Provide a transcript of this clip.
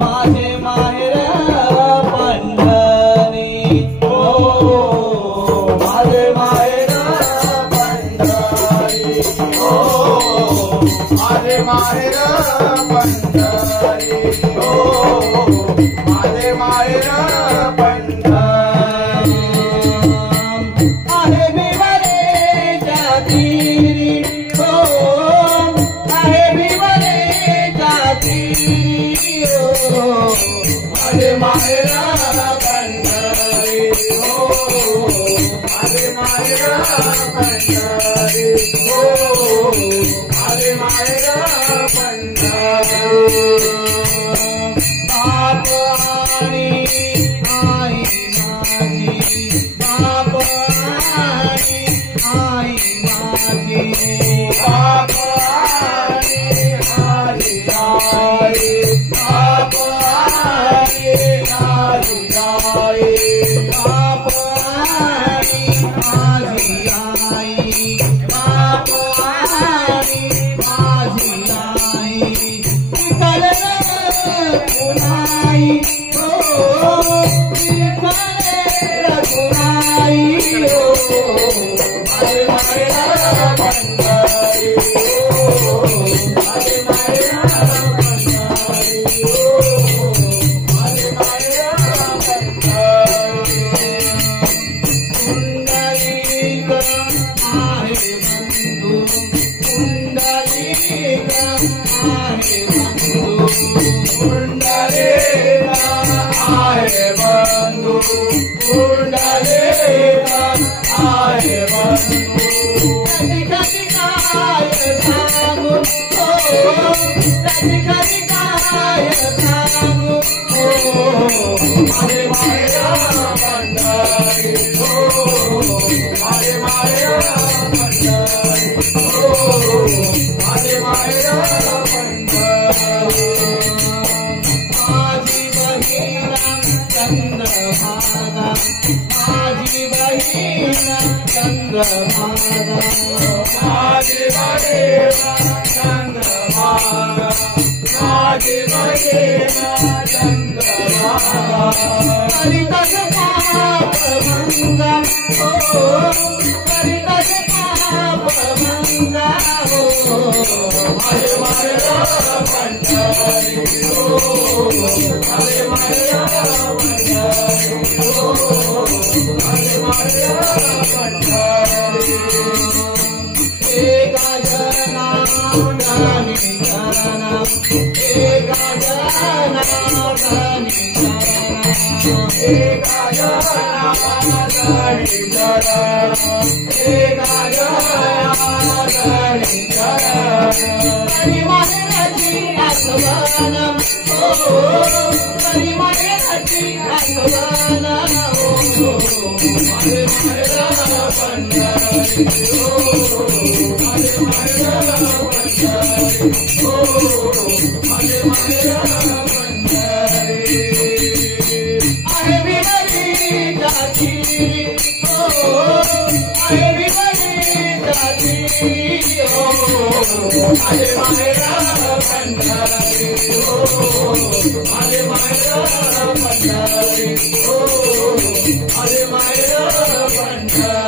माझे माहेर पंढरी हो माझे माहेर पंढरी हो माझे माहेर पंढरी हो माझे माहेर पंढरी आहे भिवरे जातीरी हो आहे भिवरे जातीरी हो माझे माहेर पंढरी हो माझे माहेर पंढरी हो माझे माहेर पंढरी बाप आणि आई माझी बाप आणि आई माझी बाप आणि माझी आई बाप आणि माझी आई बाप आणि माझी आई बाप आणि माझी आई विठ्ठल रघुनाई हो विठ्ठल रघुनाई हो माझे माहेर पंढरी हो माझे माहेर पंढरी हो माझे माहेर पंढरी पुंडलिक आहे बंधू पुंडलिक आहे बंधू पुंडलिक आहे बंधू पुंडलिक आहे बंधू कधी कधी काय सांगू हो कधी कधी काय सांगू हो माझे माहेर पंढरी हो माझे माहेर पंढरी हो माझे माहेर पंढरी माझी बहीण चंद्रभागा माझी बहीण चंद्रभागा माझी बहीण चंद्रभागा माझी बहीण चंद्रभागा करितस पाप भंगा हो करितस पाप भंगा हो माझे माहेर पंढरी हो माझे माहेर पंढरी हो माझे माहेर पंढरी एका जना धनी जना एका जना धनी जना एका जना धनी जना एका जना धनी जना करी माहेराची आठवण हो करी माहेराची आठवण हो माझे माहेर पंढरी हो माझे माहेर पंढरी हो माझे माहेर पंढरी आहे भिवरी जातीरी हो आहे भिवरी जातीरी हो माझे माहेर पंढरी हो माझे माहेर पंढरी हो माझे माहेर पंढरी